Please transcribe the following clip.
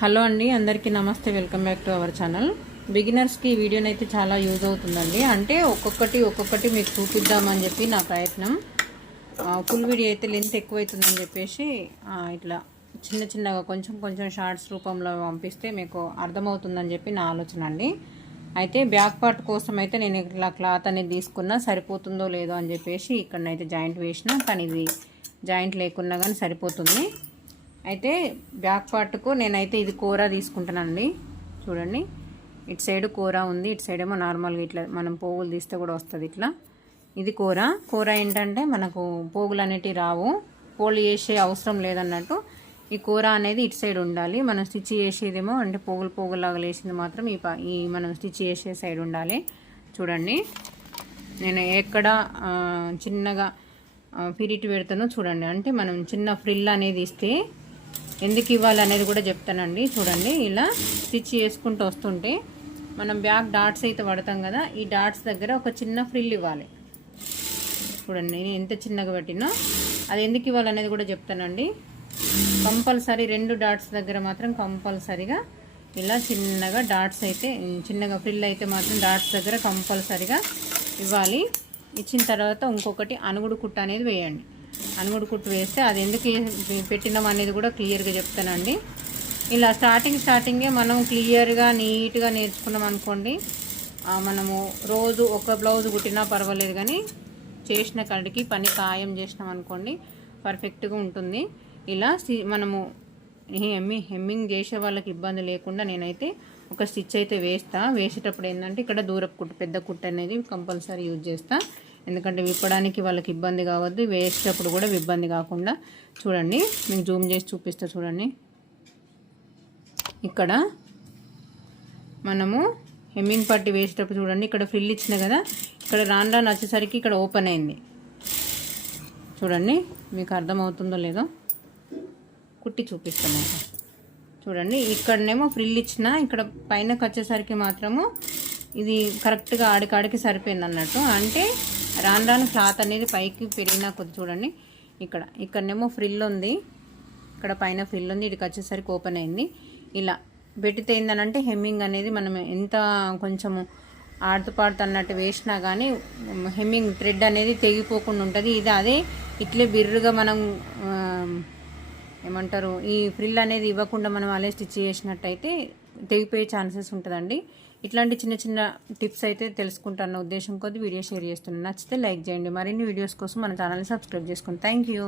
Hello అండి, అందరికీ నమస్తే. Welcome back to our channel. బిగినర్స్కి ఈ వీడియోని అయితే చాలా యూజ్ అవుతుందండి. అంటే ఒక్కొక్కటి మీకు చూపిద్దామని చెప్పి నా ప్రయత్నం. ఫుల్ వీడియో అయితే లెంత్ ఎక్కువైతుందని చెప్పేసి ఇట్లా చిన్నగా కొంచెం షార్ట్స్ రూపంలో పంపిస్తే మీకు అర్థమవుతుందని చెప్పి నా ఆలోచన అండి. అయితే బ్యాక్ పార్ట్ కోసం అయితే నేను ఇట్లా క్లాత్ అనేది తీసుకున్నా, సరిపోతుందో లేదో అని చెప్పేసి ఇక్కడనైతే జాయింట్ వేసిన, కానీ ఇది జాయింట్ లేకున్నా కానీ సరిపోతుంది. అయితే బ్యాక్ పార్ట్కు నేనైతే ఇది కూర తీసుకుంటానండి. చూడండి, ఇటు సైడ్ కూర ఉంది, ఇటు సైడ్ ఏమో నార్మల్గా ఇట్లా మనం పోగులు తీస్తే కూడా వస్తుంది. ఇట్లా ఇది కూర ఏంటంటే మనకు పోగులు అనేటివి రావు, పోలు చేసే అవసరం లేదన్నట్టు. ఈ కూర అనేది ఇటు సైడ్ ఉండాలి. మనం స్టిచ్ చేసేదేమో అంటే పోగులాగా లేసింది మాత్రం ఈ మనం స్టిచ్ చేసే సైడ్ ఉండాలి. చూడండి, నేను ఎక్కడ చిన్నగా పిరిటి పెడతానో చూడండి. అంటే మనం చిన్న ఫ్రిల్ అనేది ఇస్తే ఎందుకు ఇవ్వాలి అనేది కూడా చెప్తానండి. చూడండి, ఇలా స్టిచ్ చేసుకుంటూ వస్తుంటే మనం బ్యాక్ డాట్స్ అయితే పడతాం కదా, ఈ డాట్స్ దగ్గర ఒక చిన్న ఫ్రిల్ ఇవ్వాలి. చూడండి, నేను ఎంత చిన్నగా పెట్టినా అది ఎందుకు ఇవ్వాలి అనేది కూడా చెప్తానండి. కంపల్సరీ 2 డాట్స్ దగ్గర మాత్రం కంపల్సరీగా ఇలా చిన్నగా డాట్స్ అయితే, చిన్నగా ఫ్రిల్ అయితే మాత్రం డాట్స్ దగ్గర కంపల్సరీగా ఇవ్వాలి. ఇచ్చిన తర్వాత ఇంకొకటి అనుగుడు కుట్ట అనేది వేయండి. అనుగుడు కుట్టు వేస్తే అది ఎందుకు పెట్టినాం అనేది కూడా క్లియర్గా చెప్తానండి. ఇలా స్టార్టింగే మనం క్లియర్గా నీట్గా నేర్చుకున్నాం అనుకోండి, మనము రోజు ఒక బ్లౌజ్ కుట్టినా పర్వాలేదు, కానీ చేసిన కాడికి పని ఖాయం చేసినాం అనుకోండి పర్ఫెక్ట్గా ఉంటుంది. ఇలా మనము హెమ్మింగ్ చేసే వాళ్ళకి ఇబ్బంది లేకుండా నేనైతే ఒక స్టిచ్ అయితే వేసేటప్పుడు ఏంటంటే ఇక్కడ దూరపు కుట్టు, పెద్ద కుట్టు అనేది కంపల్సరీ యూజ్ చేస్తా. ఎందుకంటే విప్పడానికి వాళ్ళకి ఇబ్బంది కావద్దు, వేసేటప్పుడు కూడా ఇబ్బంది కాకుండా. చూడండి, మీకు జూమ్ చేసి చూపిస్తా. చూడండి, ఇక్కడ మనము హెమ్మింగ్ పట్టి వేసేటప్పుడు చూడండి, ఇక్కడ ఫ్రిల్ ఇచ్చిన కదా, ఇక్కడ రాను వచ్చేసరికి ఇక్కడ ఓపెన్ అయింది. చూడండి, మీకు అర్థమవుతుందో లేదో కుట్టి చూపిస్తాను. చూడండి, ఇక్కడనేమో ఫ్రిల్ ఇచ్చిన, ఇక్కడ పైనకి వచ్చేసరికి మాత్రము ఇది కరెక్ట్గా ఆడికాడికి సరిపోయింది అన్నట్టు. అంటే రాను క్లాత్ అనేది పైకి పెరిగినా కొద్ది. చూడండి, ఇక్కడనేమో ఫ్రిల్ ఉంది, ఇక్కడ పైన ఫ్రిల్ ఉంది, ఇక్కడికి వచ్చేసరికి ఓపెన్ అయింది. ఇలా పెట్టితే ఏందనంటే హెమ్మింగ్ అనేది మనం ఎంత కొంచెము ఆడుతూ అన్నట్టు వేసినా కానీ హెమ్మింగ్ థ్రెడ్ అనేది తెగిపోకుండా ఉంటుంది. ఇది అదే ఇట్లే బిర్రుగా మనం ఏమంటారు, ఈ ఫ్రిల్ అనేది ఇవ్వకుండా మనం అలా స్టిచ్ చేసినట్టయితే తెగిపోయే ఛాన్సెస్ ఉంటుందండి. ఇట్లాంటి చిన్న టిప్స్ అయితే తెలుసుకుంటాన్న ఉద్దేశం కొద్ది వీడియో షేర్ చేస్తున్నాను. నచ్చితే లైక్ చేయండి. మరిన్ని వీడియోస్ కోసం మన ఛానల్ని సబ్స్క్రైబ్ చేసుకోండి. Thank you.